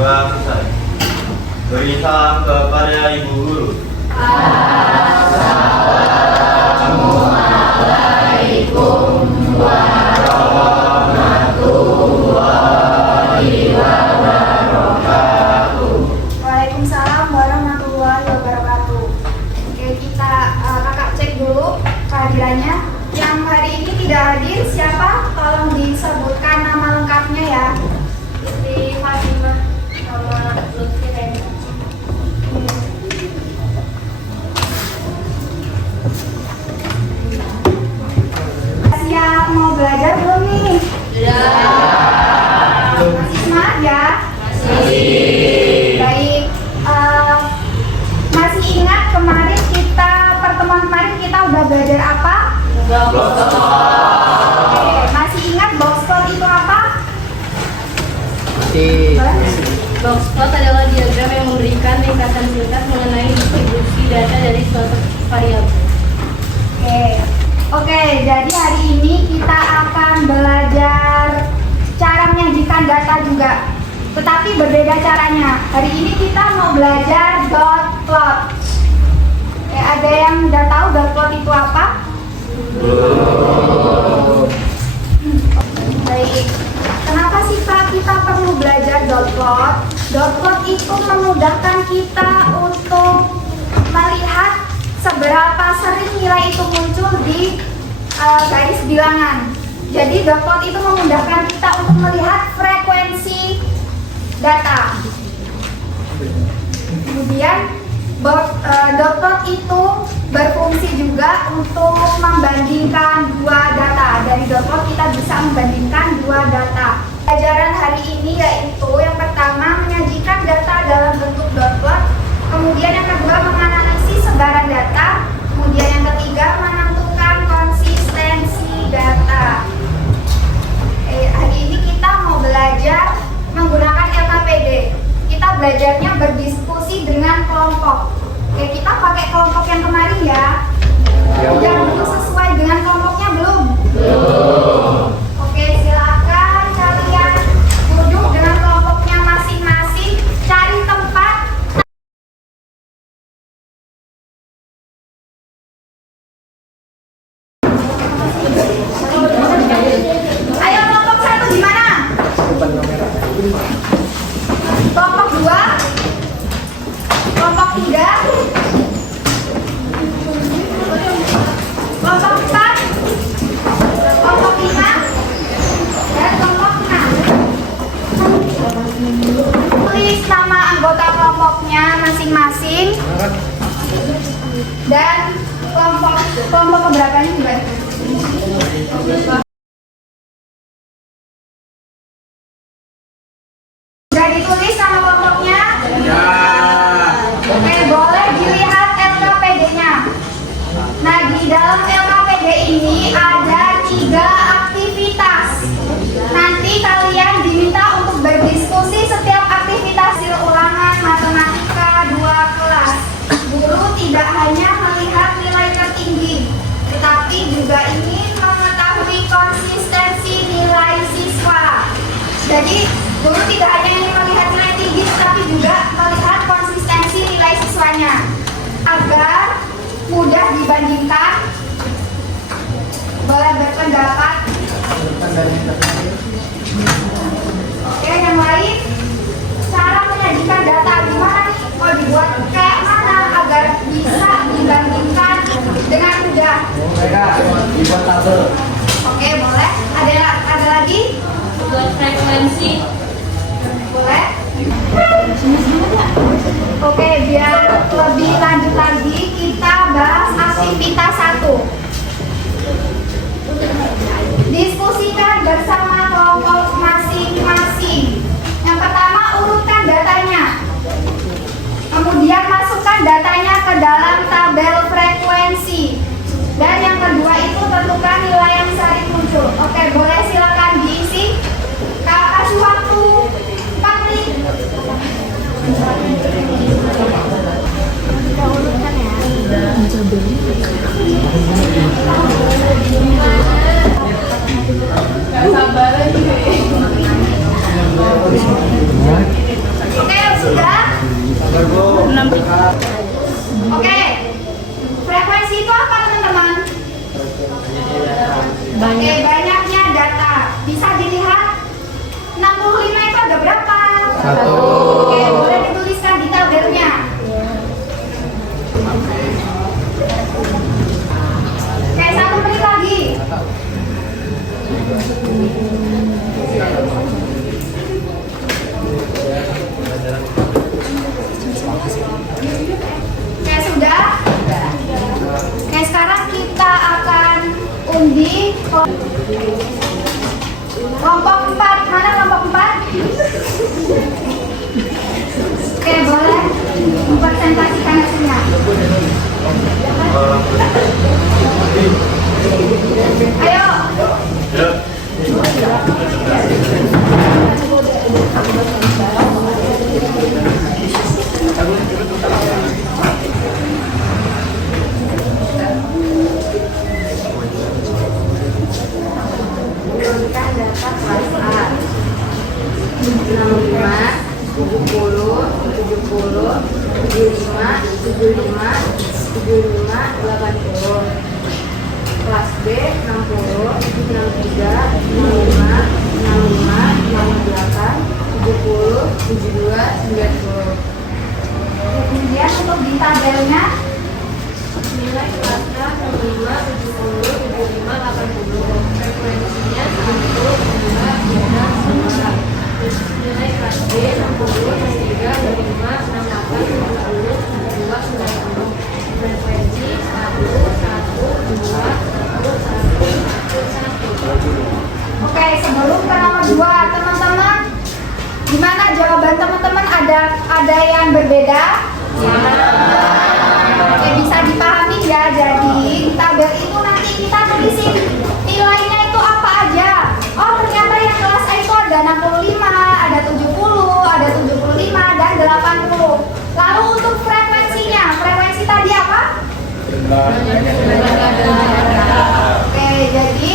berdoa selesai. Beri salam kepada Ibu Guru. Assalamualaikum warahmatullahi wabarakatuh. Waalaikumsalam warahmatullahi wabarakatuh. Oke, kita kakak cek dulu kehadirannya. Yang hari ini tidak hadir siapa? Tolong disebutkan nama lengkapnya ya. Istri Fatimah sama Lutfi Renda. Siap mau belajar belum nih? Masih semangat ya? Baik. Masih ingat kemarin pertemuan kemarin kita udah belajar apa? Oke, masih ingat box plot itu apa? Boxplot adalah diagram yang memberikan ringkasan singkat mengenai distribusi data dari suatu variabel. Oke, jadi hari ini kita akan belajar cara menyajikan data juga. Tetapi berbeda caranya. Hari ini kita mau belajar dot plot. Ada yang udah tahu dot plot itu apa? Baik. Kenapa sih Pak kita perlu belajar dot plot? Dot plot itu memudahkan kita untuk melihat seberapa sering nilai itu muncul di garis bilangan. Jadi dot plot itu memudahkan kita untuk melihat frekuensi data. Kemudian dot plot itu berfungsi juga untuk membandingkan dua data. Dari dot plot kita bisa membandingkan dua data. Pelajaran hari ini yaitu yang pertama menyajikan data dalam bentuk dot plot, kemudian yang kedua menganalisis sebaran data, kemudian yang ketiga menentukan konsistensi data. Hari ini kita mau belajar menggunakan LKPD. Kita belajarnya berdiskusi dengan kelompok. Kita pakai kelompok yang kemarin ya. Udah dulu sesuai dengan kelompoknya belum? Belum. Oke, silakan kalian duduk dengan kelompoknya masing-masing, cari tempat. Ayo kelompok 1 di mana? Kelompok 2, kelompok 3, kelompok 4, kelompok 5, dan kelompok 6. Tulis nama anggota kelompoknya masing-masing dan kelompok keberapanya juga. Sudah ditulis nama kelompoknya? Ya. Oke, boleh dilihat LKPD-nya. Nah, di dalam LKPD ini ada 3 aktivitas. Nanti kalian diminta untuk berdiskusi setiap aktivitas hasil ulangan matematika 2 kelas. Guru tidak hanya melihat nilai tertinggi, tetapi juga ingin mengetahui konsistensi nilai siswa. Jadi, guru tidak hanya ingin melihat nilai tinggi, tetapi juga melihat konsistensi nilai siswanya agar mudah dibandingkan. Boleh berpendapat. Oke, yang lain, cara menyajikan data gimana nih? Mau dibuat kayak mana agar bisa dibandingkan dengan mudah? Dibuat tabel. Oke, boleh. Ada lagi? Buat frekuensi. Boleh. Oke, biar lebih lanjut lagi kita bahas aktivitas 1. Diskusikan bersama kelompok masing-masing. Yang pertama, urutkan datanya. Kemudian masukkan datanya ke dalam tabel frekuensi. Dan yang kedua itu tentukan nilai yang sering muncul. Oke, boleh silakan diisi. Kasih waktu 4 menit. Kita urutkan ya. Gak sabaran sih. 1. Oke, boleh dituliskan di tabelnya. Oke, 1 menit lagi. Oke, sudah? Oke, sekarang kita akan undi kelompok 4. Mana kelompok 4? Oke, boleh mempresentasikan hasilnya. Ayo. Yuk. Turunkan data kelas A 65, 70, 70, 75, 75, 75, 80. Kelas B 60, 63, 65, 65, 68, 70, 72, 90. Kemudian untuk di tabelnya Nilai kelas A 65, 70, 75, 80. Frekuensinya 1, 2, 3, 9. Nilai kelas B 60, 63, 25, 68, 70, 72, 90. Frekuensi 1, 1, 2, 1, 1, 1. Oke, sebelum ke nomor 2, teman-teman, gimana jawaban teman-teman ada yang berbeda? Oke, bisa dipahami ya. Jadi di tabel itu nanti kita tulisin nilainya itu apa aja. Oh, ternyata yang kelas A itu ada 65, ada 70, ada 75 dan 80. Lalu untuk frekuensinya, frekuensi tadi apa? Oke, jadi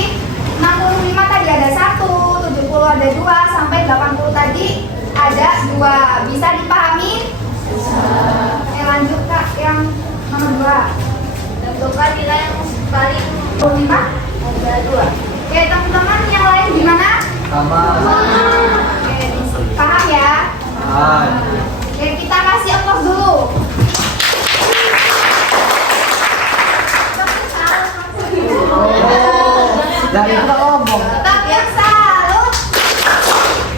65 tadi ada 1, 70 ada 2, sampai 80 tadi ada 2. Bisa dipahami? Oke, lanjut Kak, yang nomor 2. Tentukan nilai yang paling 25. ada 2. Oke, teman-teman yang lain gimana? Sama. Oke, paham ya? Oke, kita kasih applause dulu. Dari kita ngomong. Tetap yang salut.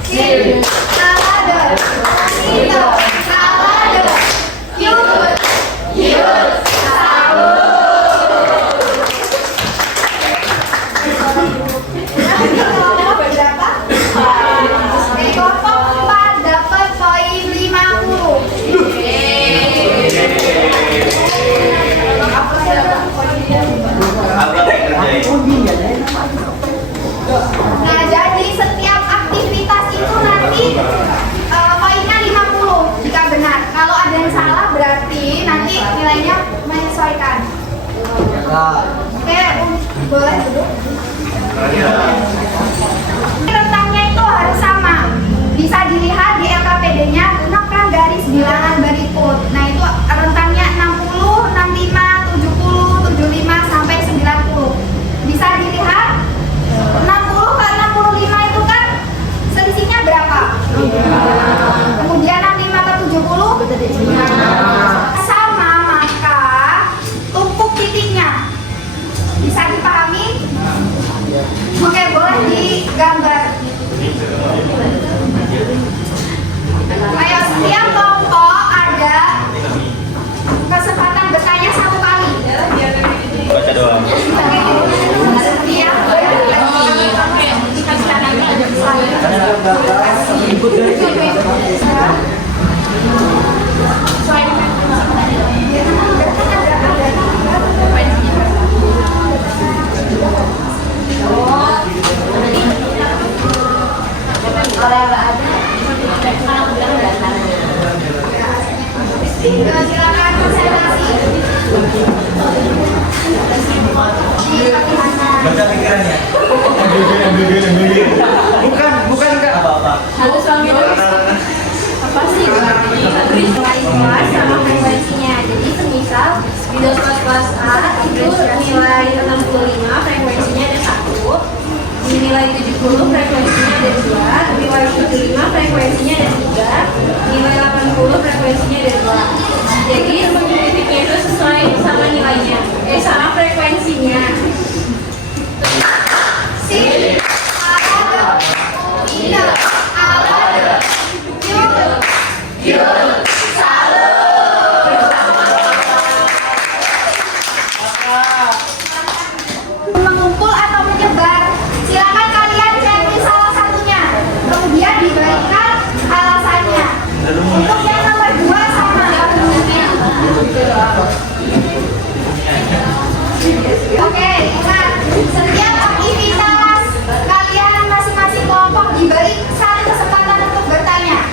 Sip. Salade. Sito. Salade. Yut. Yut. Salut. Nanti kelompok berapa? Oke, kelompok 4 dapat poin 50. Apa yang kerjain? Nah, jadi setiap aktivitas itu nanti poinnya 50 jika benar. Kalau ada yang salah berarti nanti nilainya menyesuaikan. Oke, boleh duduk. Rentangnya itu harus sama. Bisa dilihat di LKPD-nya, gunakan garis bilangan berikut. Nah, itu rentangnya 60, 65, 70, 75 sampai 90. Bisa dilihat 60 ke 65 itu kan selisihnya berapa? Kemudian 65 ke 70 sama, maka tumpuk titiknya. Bisa dipahami? Oke, boleh digambar. Ayo, setiap kelompok ada kesempatan bertanya 1 kali. Baca doang. Silakan presentasi. Baca pikirannya. Bukan enggak apa-apa. Satu suami apa sih? Nilai kelas sama frekuensinya. Jadi semisal di kelas A itu nilai 65, frekuensinya ada 1. Di nilai 70 frekuensinya ada 2, nilai 75 frekuensinya ada 3, Mengumpul atau menyebar, silakan kalian cari salah satunya, kemudian diberikan alasannya. Untuk yang nomor 2 sama. Oke, ingat, setiap aktivitas kalian masing-masing kelompok diberi satu kesempatan untuk bertanya.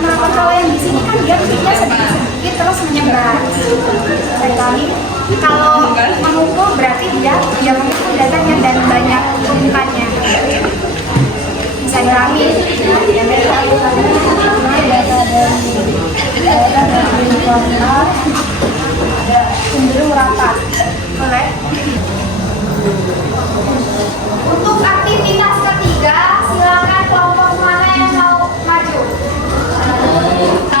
Nah, kalau yang di sini kan dia bentuknya sedikit-sedikit terus menyebar. Saya ulangi, kalau mengumpul berarti dia mengumpul datanya dan banyak tumpukannya. Saya ulangi, cenderung rapat. Boleh? Untuk aktivitas ketiga, silakan kelompok mana yang mau maju. 1, 5,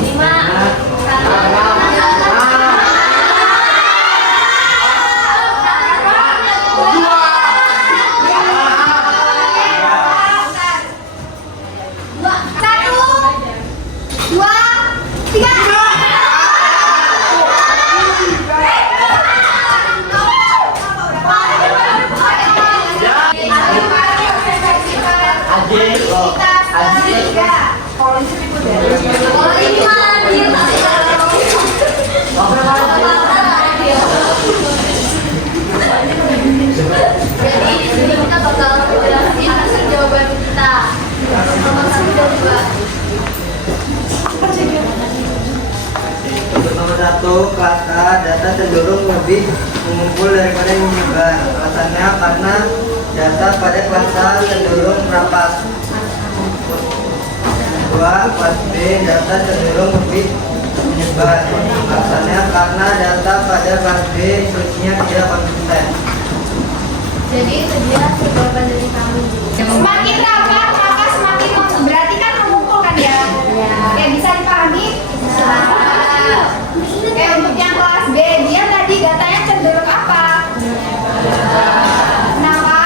1, 2, 3. Jadi di sini kita bakal jelasin hasil jawaban kita. Nomor 1 dan 2. Untuk nomor 1, kelas A, data cenderung lebih mengumpul daripada menyebar. Alasannya karena data pada kelas A cenderung rapat. 2, kelas B, data cenderung lebih menyebar. Alasannya karena data pada kelas B instruksinya tidak konsisten. Jadi itu dia jawaban dari kami. Semakin rapat maka semakin berarti kan mengumpul kan ya? Oke, bisa dipahami? Oke, untuk yang kelas B, dia tadi datanya cenderung apa? Kenapa?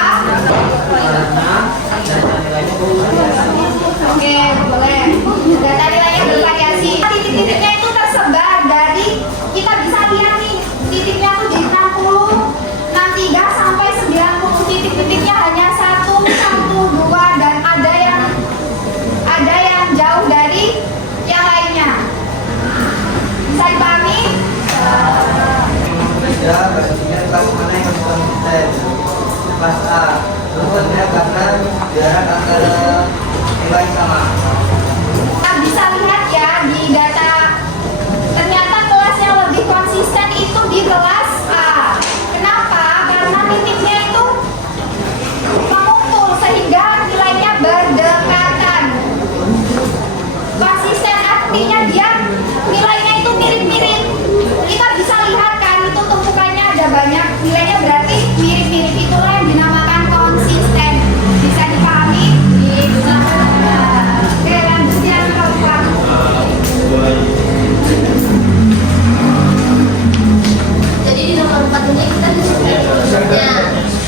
Oke, boleh. Data nilainya bervariasi. Titik-titiknya itu tersebar dari, kita bisa lihat nih, titiknya tuh di 60, 63 sampai 90. Titik-titiknya hanya 1, 2, dan ada yang jauh dari yang lainnya. Bisa dipahami? Ya, berarti kelas mana yang harus konsisten? Kelas A. Alasannya karena jarak antara nilai sama. Kita bisa lihat ya di data, ternyata kelas yang lebih konsisten itu di kelas A. Kenapa? Karena titiknya itu mengumpul sehingga nilainya berdekatan. Konsisten artinya dia nilainya itu mirip-mirip. Kita bisa lihat kan itu tumpukannya ada banyak, nilainya berarti mirip-mirip, itulah yang dinamakan konsisten. Bisa dipahami? Bisa. Oke, lanjut yang keempat. Jadi di nomor 4 ini kita disebutkan konsistenya.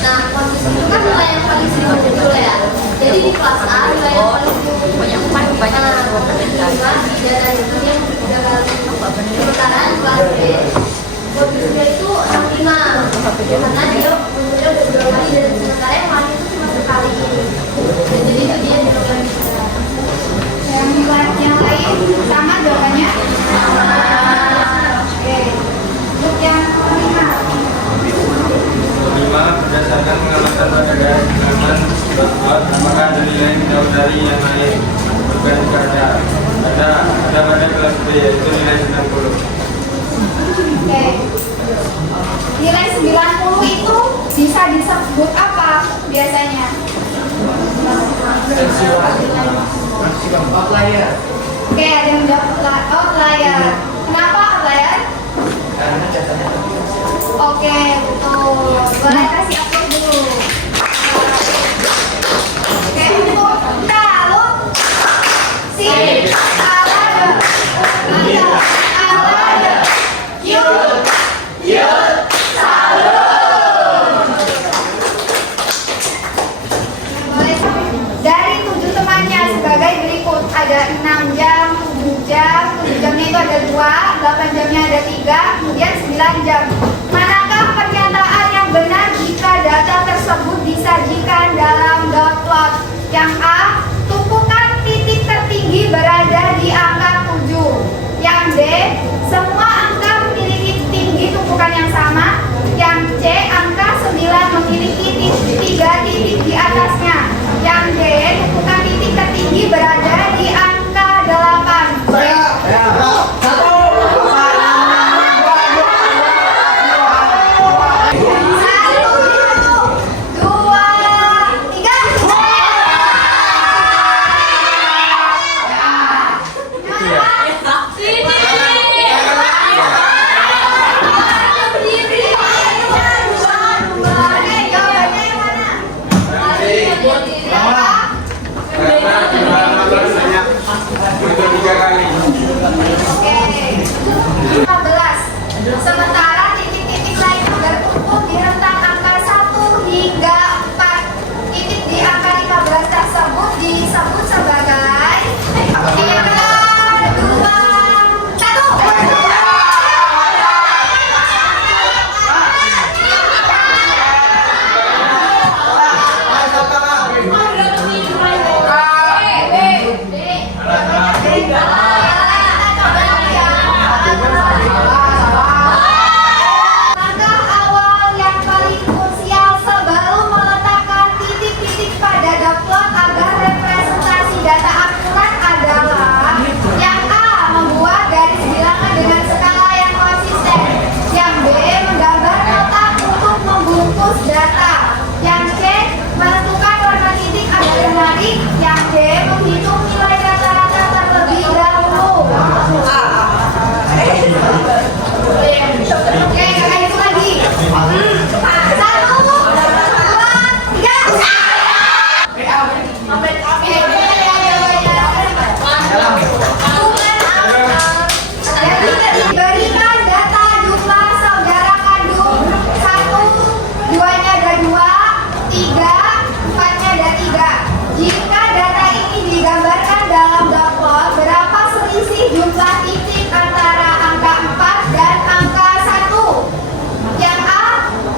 Nah, konsisten itu kan nilai yang paling sering muncul ya. Jadi di kelas A nilai yang paling sering banyak di data itu yang 3 kali. Sementara di kelas B posisinya itu 65. Karena dia munculnya udah 2 kali dan sementara yang lain itu cuma sekali. Jadi itu dia jawaban kita. Yang lain sama jawabannya? Oke. Untuk yang kelima. 5. Berdasarkan pengamatan pada gaya pengaman buat apakah ada nilai yang jauh dari yang lain berbeda pada ada pada kelas B yaitu nilai 90. Oke. Nilai 90 itu bisa disebut apa biasanya? Outlier. Oke, ada yang jawab outlier. Kenapa outlier? Karena datanya Oke, betul. Boleh kasih aplaus dulu. Oke, untuk kita lalu sip, alada, cute, dari 7 temannya sebagai berikut. Ada 6 jam, 7 jam, 7 jamnya itu ada 2, 8 jamnya ada 3, kemudian 9 jam. Manakah pernyataan yang benar jika data tersebut disajikan dalam dot plot? Yang A, tumpukan titik tertinggi berada di angka 7. Yang B, semua angka memiliki tinggi tumpukan yang sama. Yang C, angka 9 memiliki 3 titik di atasnya. Yang D, tumpukan titik tertinggi berada di angka 8. Sementara titik-titik lain berkumpul di rentang angka 1 hingga 4. Titik di angka 15 tersebut disebut sebagai 3, 2, 1. Langkah awal yang paling krusial sebelum meletakkan titik-titik pada dot plot agar representasi data akurat adalah yang A, membuat garis bilangan dengan skala yang konsisten. Yang B, menggambar kotak untuk membungkus data. Yang C, menentukan warna titik agar menarik. Yang D, menghitung nilai rata-rata terlebih dahulu. Oke, kakak hitung lagi. 1, 2, 3. Berikan data jumlah saudara kandung. 1, 2-nya ada 2, 3, 4-nya ada 3. Jika data ini digambarkan dalam dot plot, berapa selisih jumlah titik antara angka 4 dan angka 1? Yang A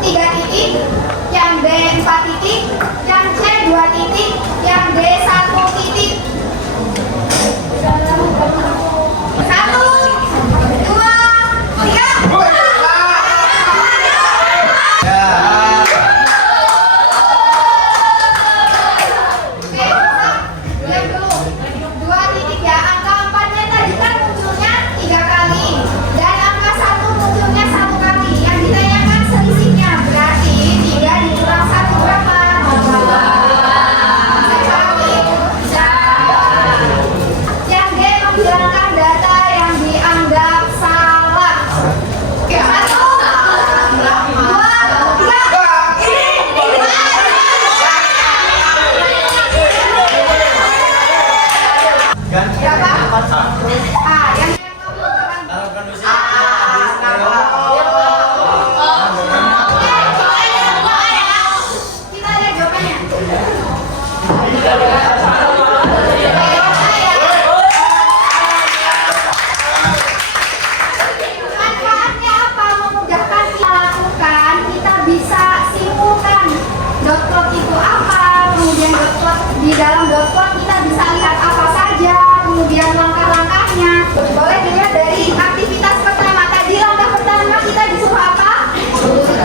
3 titik, yang B 4 titik, yang C 2 titik, yang D 1 titik. 1, 2, 3. Lihat dulu, 2 titik ya. Angka 4-nya tadi kan munculnya 3 kali, dan angka 1 munculnya 1 kali. Yang ditanyakan selisihnya, berarti 3 dikurang 1 berapa? 1 kali. Yang D, menghilangkan data yang dianggap salah. 1, 2, 3. Berapa? Yang dalam kondisi kita lihat jawabannya. Manfaatnya apa? Memudahkan kita lakukan. Kita bisa simpulkan dot plot itu apa, kemudian dot plot di dalam dot plot kita bisa lihat apa saja, kemudian langkah-langkahnya. Boleh dilihat dari aktivitas pertama. Tadi langkah pertama kita disuruh apa?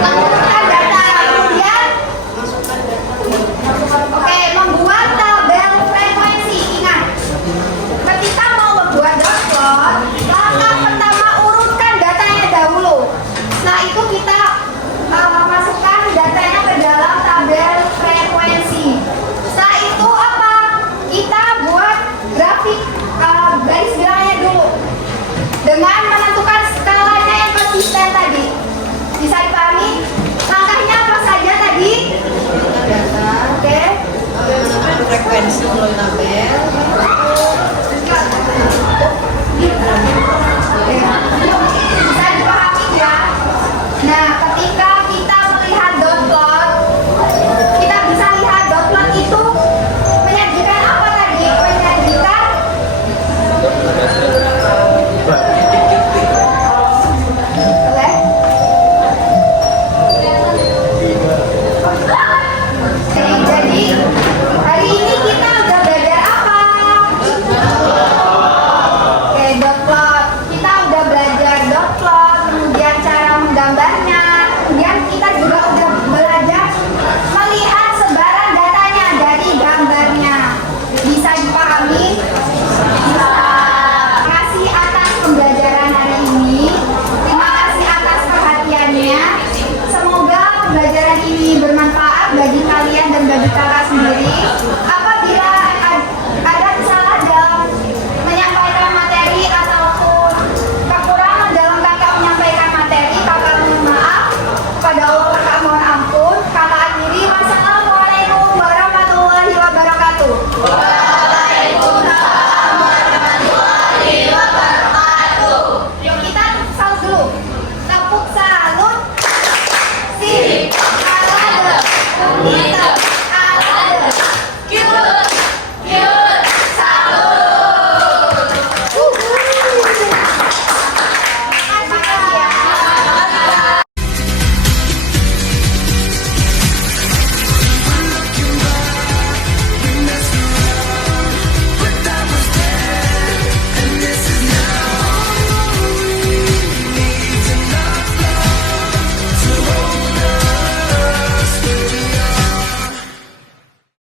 Masukkan data. Kemudian oke, membuat tabel frekuensi. Ingat, ketika mau membuat dot plot, langkah pertama urutkan datanya dahulu. Setelah itu